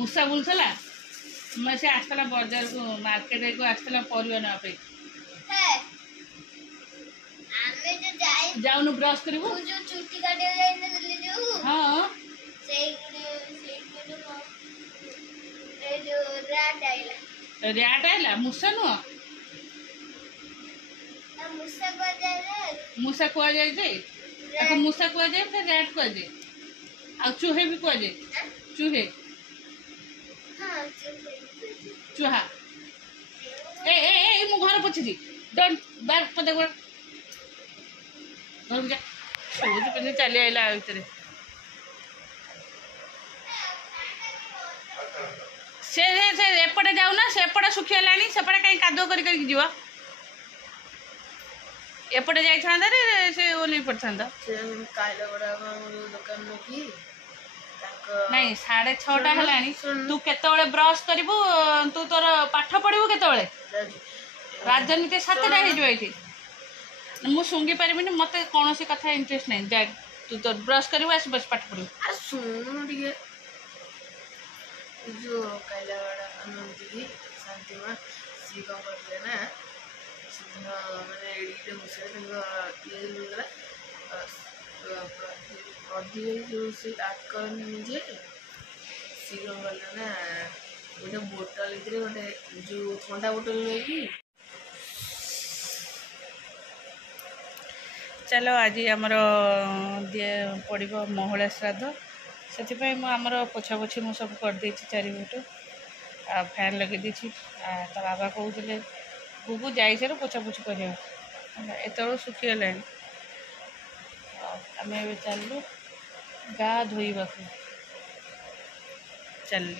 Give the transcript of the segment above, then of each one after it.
मूसा बुलथला मैं से आसला बाजार को मार्केट को आसला परिवा ना पे आमे जो जाई जाउनु ब्रश करिवो जो चुट्टी काटे जाई ना दिल्ली जो हां से जो रैट आइला मूसा नु मूसा को जाय जे ताको मूसा को जाय फिर रैट को जाय आ चूहे भी को जाय चूहे हां चूहा ए ए ए मु घर पछी डोंट बैक पदे घर जा सोज पे चली आइला भीतर से एपटे जाऊ ना सेपटे सुखिलानी सेपटे कहीं कादो कर जीव एपटे जाइंदा से ओली पड़ता नहीं 6:30 है तू केतबले ब्रश करू तू तोर पाठ पढ़ू केतबले राजनीति 7टा हो मु शुंगी पारिनी मत कौन सी कथा इंटरेस्ट नहीं जा तू तो ब्रश करू आस बस पाठ पढ़ू सुन टे जो कैलावाड़ा अनंती शांतिमा सी कौन करते ना मैंने एडिटे मुझे ये मिलला अधिक जो से आकर मुझे सी कौन करले ना गोटे बोतल इतरे गोटे जो ठंडा बोतल लेकी चलो आज आमर पड़ो महला श्राद्ध से आमर पोछा पोछी मु सब करदे 4 फुट आ फैन लगे दी तो बाबा कहते बुबू जाई से पोछा पोछी कर एत सुखीगला आम चलू गा धोवा चलू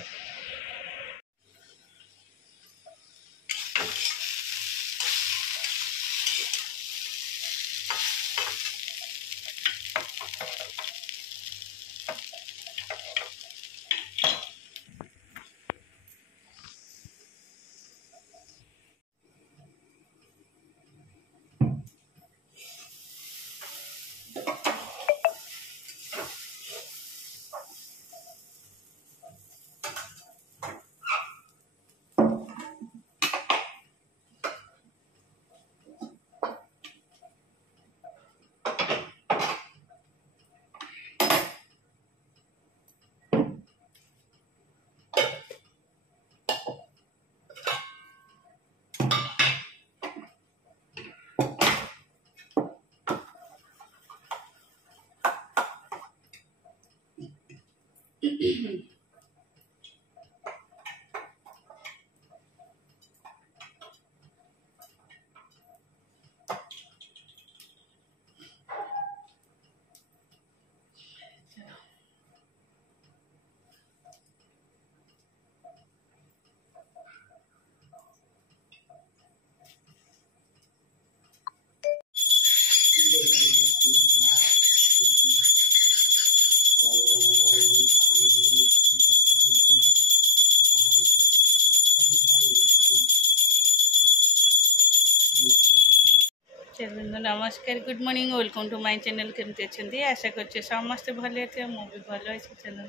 चलो नमस्कार good morning welcome to my channel केमती अच्छे आशा करछे समस्ते भले थे मु भी भल अच्छी चलो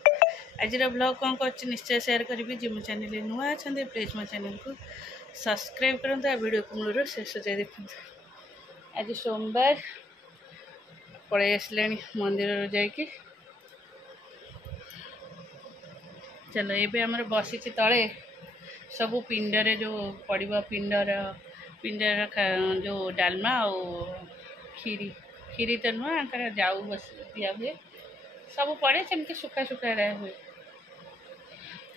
आज ब्लॉग कौन कर निश्चय शेयर करी जी मो चैनल नुआ अच्छा प्लीज मो चैनल को सब्सक्राइब करते आ वीडियो को मूल शेष जाए देखते आज सोमवार पलि आसले मंदिर जाकि चलो ये आम बसी तले सब पिंडरे जो पड़ पिंडर जो डालमा और खीरी तो नुआ जाऊ बस दिया हुए सब पड़े सेमती सुखा सुखा हुए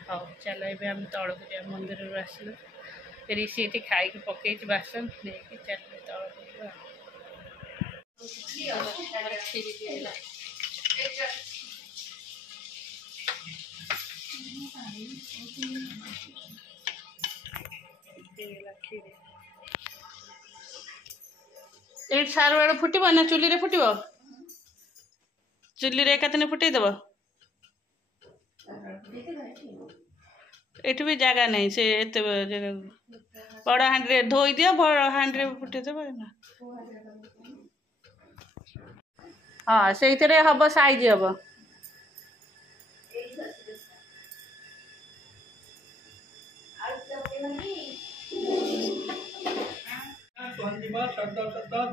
हाँ चलो ये आम तौक जा मंदिर आसलु ऋषि ये खाई पकई बासन नहीं चल तौक ये सार बेड़ फुटब ना चुली रे फुटब चुली रे एकातने फुटेदेव ये भी जगह नहीं से एत बड़ हाँडी धोई दियो बड़ हाँडी फुटेदेव ना हाँ से हम साइज हम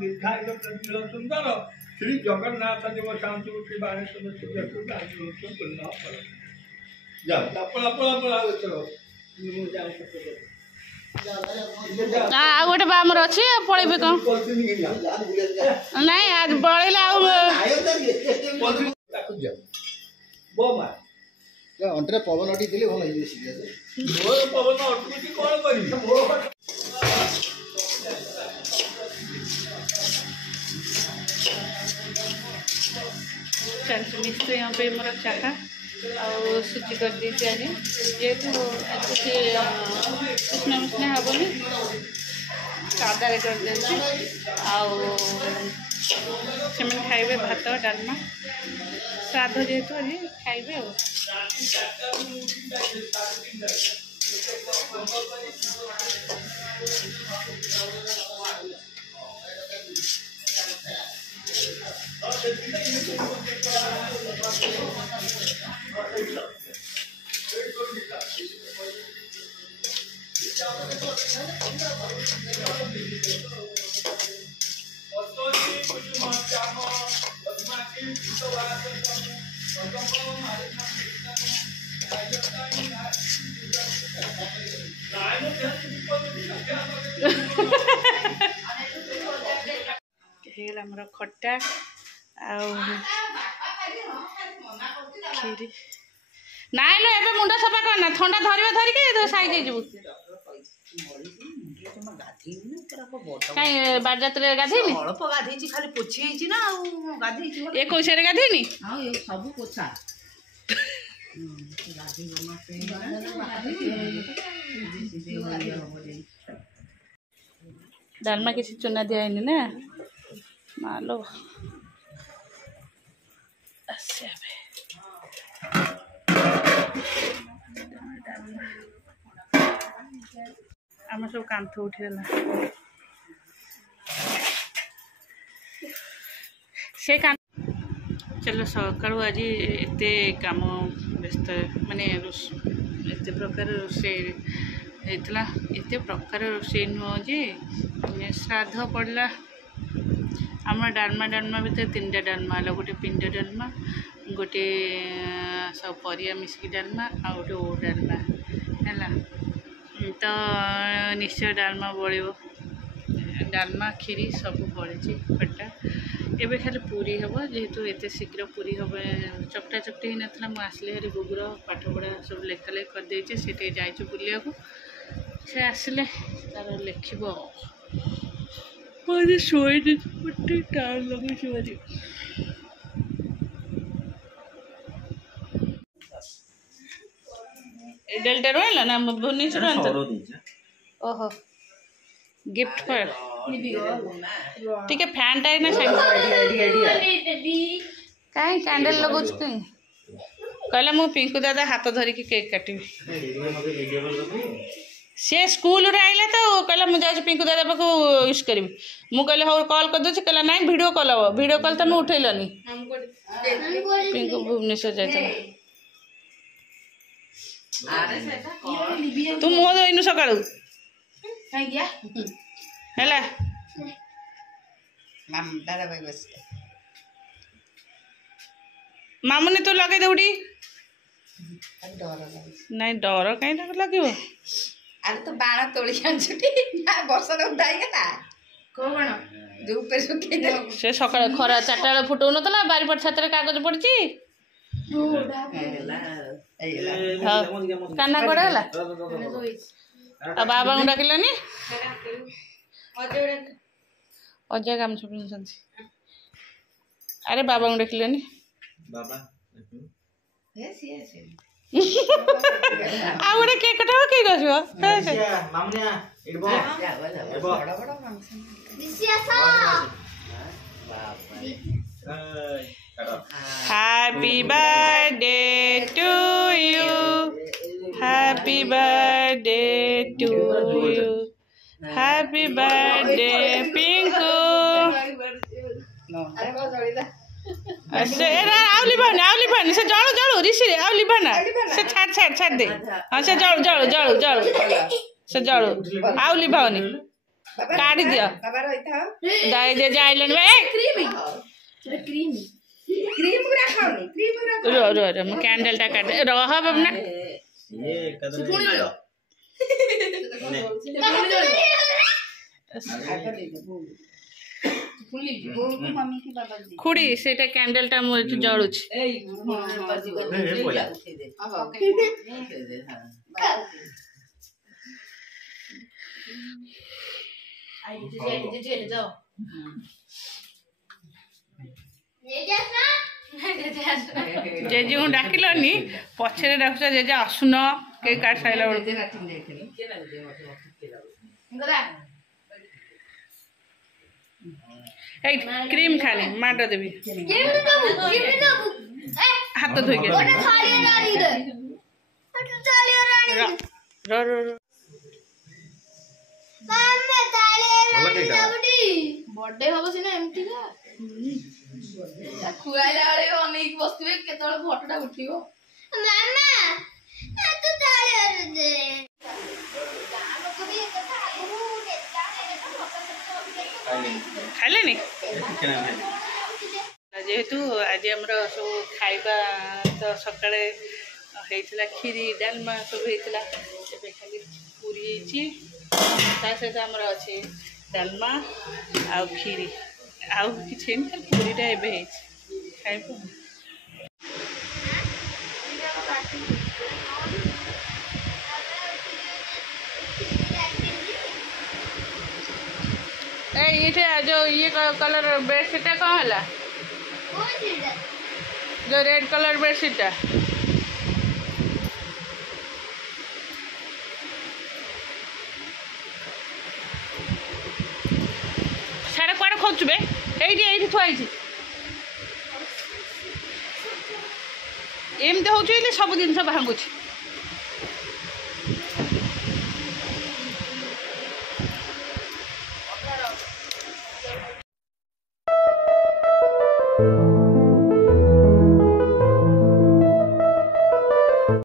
दीर्घायु प्रतिदिन सुंदर श्री जगन्नाथ देव शांति श्री बाणेश्वर जाओ चलो ଆଉ ଗୋଟେ ବା ଆମର ଅଛି ଆଉ ପଳେଇବେ କ'ଣ ନାଇଁ ଆଜି ପଳେଇଲେ ଆଉ अंटे पवन अटी देले भल होई जेसी मोर पवन अटुची कोन करी मिस्त्री यहाँ पे मोर चाहा और सूची कर दी आज जेहेतु कृष्ण मिश्न हेनी सादा कर दे खाइबे भात डालमा श्राद्ध जेहेतु आज खाइबे आमर खट्टा खीरी नाई ना एबे मुंडा सफा करना ठंडा धरिबे धरिके साइज हो कहीं बारजात्रे गाधेनी अल्प गाधेची खाली पोछी ହେଇଛି ना गाधेची ए कोइसे गाधेनी हां ये सब पोछा डालमा किसी चुना दिया ना मालो आम सब कांथ उठीगला से चलो सकाळू आज एत कम व्यस्त माने एत प्रकार रोषे होता एत प्रकार रोषे नुह जे श्राद्ध पड़ला आम डालमा डालमा भीतर 3टा डालमा है गोटे पिंड डालमा गोटे सब परिया मिसिकी डालमा आ गोटे ओ डालमा है तो निश्चय डालमा बड़ो डालमा खीरी सब बड़ी खट्टा एबे खाली पूरी हम जेहेतु एत शीघ्र पूरी हम चकटा चकटी ही नाला मुझे आसली हरी गुगुर पाठ पढ़ा सब लेखा लेख करदे से जाइए बुलिया से आसिले तार लिख मुझे शोए टाइम लगे डेल्टा रहा ना भुवनेश्वर ओहो गिफ्ट पर ठीक है फैन टाइम ना कहीं कैंडल लगो कहीं कहला मु पिंकू दादा हाथ धरिकी केक काटी सी स्कूल रे आइला तो कहला मुझे जाऊँ पिंकू दादा पाक यूज करी मु कहले हो कॉल कर दूसरी कहला ना वीडियो कॉल हम वीडियो कॉल तुम उठेलनी पिंकू भुवनेश्वर जाता तू मुह धोइनु सका मामुनी तू लगे दौड़ी नहीं डर कहीं लगे अरे तो बाण तोड़ी आछुटी ना वर्षा उठाईगला कौन जो ऊपर सुखी दे से सकाळ खरा 4टा बेले फुटौ नतला बारीपट छाତରେ कागज पड़ची कान्हा कोड़ा गला आ बाबा को डाकिलनी अजय काम सब अरे बाबा को डाकिलनी बाबा आ गोटे केक कटाव के गसिबो मामनिया इडबो happy birthday to you happy birthday to you happy birthday Pinku से आवली बन से जळू जळू ऋषि आवली बन से छाड़ दे हाँ से जळू जळू जळू जळू से जळू आवली भावनी काढ़ी दियो बाबा रहिता दाई जे आइलन बे क्रीम क्रीम क्रीम गुरा खाओनी क्रीम गुरा रो रो रो मैं कैंडल टा काट रह बबना ये कदर पुणी जो खुड़ी सेटा कैंडल टा मो जळुछ जेजे हूँ डाकिलनी पछरे डाकुछ जेजे आसुन के काट साइला क्रीम खाली माट देवी हाथ धोई के रो रो रो बर्थडे हम सीना एमती खुआइला बेले अनेक बसवे केतल फोटोटा उठियो खाइले नी जेहेतु आज आमर सब खाइबा तो सकाळे होइतिला खीरी डालमा सब होइतिला एबे खाली पूरी छी ता सहित आमर अछि डालमा आ खीरी आउ किछि नै पूरीटा एबे खाइबो ये जो ये कलर बेडशीट कौन है जो रेड कलर बेडशीट सारे कुआड़े खोजुबे ये थुआई एमती हूँ सब जिन भांगुची